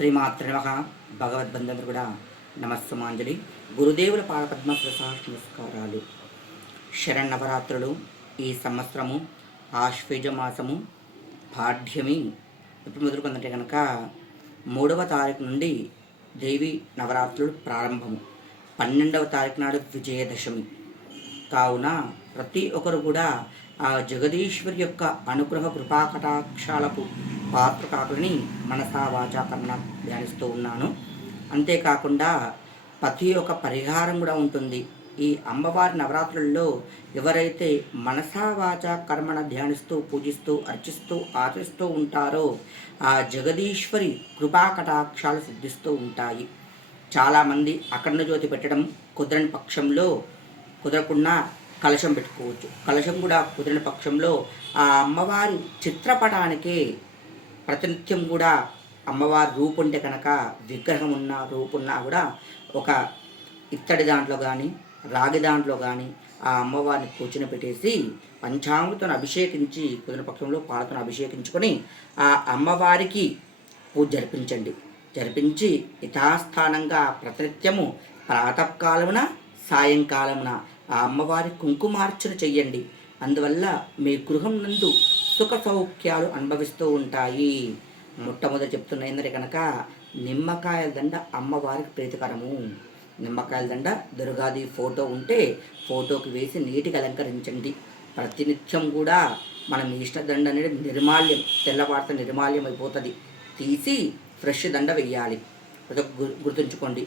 శ్రీమాత్రే నమః. భగవద్బంధువులు కూడా నమస్సుమాంజలి. గురుదేవుల పాదపద్మ నమస్కారాలు. శరన్నవరాత్రులు ఈ సంవత్సరము ఆశ్వేజ మాసము పాఠ్యమి ఎప్పుడు మొదలుకుందంటే కనుక 3వ తారీఖు నుండి దేవి నవరాత్రులు ప్రారంభము. 12వ తారీఖు నాడు విజయదశమి. కావున ప్రతి ఒక్కరు కూడా ఆ జగదీశ్వరి యొక్క అనుగ్రహ కృపాకటాక్షాలకు పాత్ర కాకులని మనసా వాచా కర్మణ ధ్యానిస్తూ ఉన్నాను. అంతేకాకుండా ప్రతి ఒక్క పరిహారం కూడా ఉంటుంది. ఈ అమ్మవారి నవరాత్రుల్లో ఎవరైతే మనసా వాచా కర్మణ ధ్యానిస్తూ పూజిస్తూ అర్చిస్తూ ఆచరిస్తూ ఉంటారో ఆ జగదీశ్వరి కృపాకటాక్షాలు సిద్ధిస్తూ ఉంటాయి. చాలామంది అఖండ జ్యోతి పెట్టడం కుదరని పక్షంలో కుదరకుండా కలశం పెట్టుకోవచ్చు. కలశం కూడా కుదిరిన పక్షంలో ఆ అమ్మవారి చిత్రపటానికే ప్రతినిత్యం కూడా అమ్మవారి రూపుంటే కనుక విగ్రహం ఉన్న రూపున్నా కూడా ఒక ఇత్తడి దాంట్లో కానీ రాగి దాంట్లో కానీ ఆ అమ్మవారిని కూర్చుని పెట్టేసి పంచామృతం అభిషేకించి కుదిరిన పక్షంలో పాలతో అభిషేకించుకొని ఆ అమ్మవారికి పూజ జరిపించి యథాస్థానంగా ప్రతినిత్యము ప్రాతకాలమున సాయంకాలమున ఆ అమ్మవారి కుంకుమార్చన చెయ్యండి. అందువల్ల మీ గృహం నందు సుఖ సౌఖ్యాలు అనుభవిస్తూ ఉంటాయి. మొట్టమొదటి చెప్తున్న ఏంటంటే కనుక నిమ్మకాయల దండ అమ్మవారికి ప్రీతికరము. నిమ్మకాయల దండ దుర్గాది ఫోటో ఉంటే ఫోటోకి వేసి నీటికి అలంకరించండి. ప్రతినిత్యం కూడా మనం ఇష్టదండ అనేది నిర్మాల్యం, తెల్లవార్త నిర్మాల్యం అయిపోతుంది. తీసి ఫ్రెష్ దండ వెయ్యాలి. గుర్తుంచుకోండి.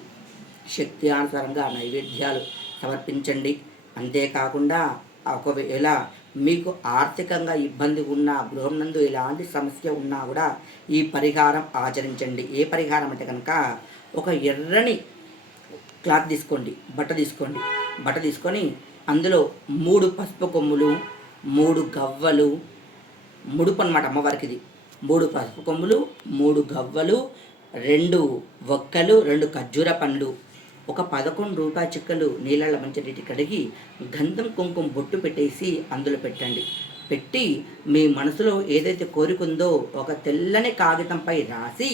శక్తి అనుసారంగా నైవేద్యాలు సమర్పించండి. అంతేకాకుండా ఒకవేళ మీకు ఆర్థికంగా ఇబ్బంది ఉన్నా, గృహం నందు ఎలాంటి సమస్య ఉన్నా కూడా ఈ పరిహారం ఆచరించండి. ఏ పరిహారం అంటే కనుక ఒక ఎర్రని క్లాత్ తీసుకోండి, బట్ట తీసుకొని అందులో 3 పసుపు కొమ్ములు, 3 గవ్వలు, ముడుపు అన్నమాట అమ్మవారికి. ఇది 3 పసుపు కొమ్ములు, 3 గవ్వలు, 2 ఒక్కలు, 2 ఖర్జూర పండ్లు, ఒక 11 రూపాయి చిక్కలు నీళ్ళ మంచి నీటి కడిగి గంధం కుంకుమ బొట్టు పెట్టేసి అందులో పెట్టి మీ మనసులో ఏదైతే కోరికుందో ఒక తెల్లని కాగితంపై రాసి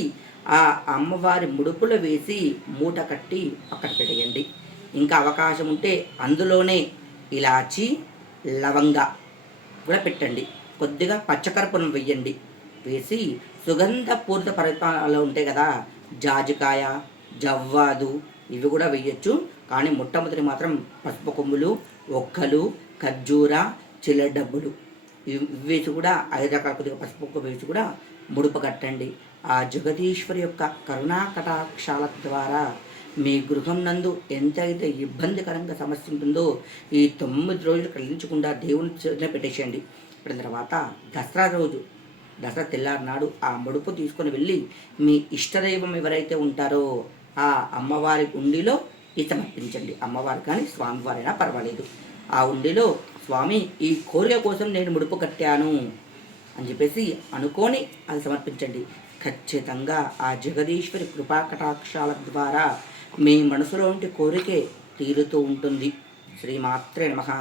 ఆ అమ్మవారి ముడుపులో వేసి మూట కట్టి పక్కన పెట్టేయండి. ఇంకా అవకాశం ఉంటే అందులోనే ఇలాచి లవంగా కూడా పెట్టండి. కొద్దిగా పచ్చకర్పూరం వెయ్యండి. వేసి సుగంధపూరిత పరిపాలనలు ఉంటాయి కదా, జాజికాయ, జవ్వాదు, ఇవి కూడా వేయచ్చు. కానీ మొట్టమొదటి మాత్రం పసుపు కొమ్ములు, ఒక్కలు, ఖర్జూర, చిల్లర డబ్బులు ఇవి వేసి కూడా 5 రకాల కొద్దిగా పసుపు కొమ్ము వేసి కూడా ముడుపు కట్టండి. ఆ జగదీశ్వరి యొక్క కరుణా కటాక్షాల ద్వారా మీ గృహం నందు ఎంతైతే ఇబ్బందికరంగా సమస్య ఉంటుందో ఈ 9 రోజులు కలిగించకుండా దేవుని చేతిలో పెట్టేసేయండి. పెట్టిన తర్వాత దసరా తెల్లారి నాడు ఆ ముడుపు తీసుకొని వెళ్ళి మీ ఇష్టదైవం ఎవరైతే ఉంటారో ఆ అమ్మవారి ఉండిలో సమర్పించండి. అమ్మవారు కానీ స్వామివారైనా పర్వాలేదు. ఆ ఉండిలో స్వామి ఈ కోరిక కోసం నేను ముడుపు కట్టాను అని చెప్పేసి అనుకొని అది సమర్పించండి. ఖచ్చితంగా ఆ జగదీశ్వరి కృపాకటాక్షాల ద్వారా మీ మనసులో ఉంటే కోరికే తీరుతూ ఉంటుంది. శ్రీమాత్రే నమః.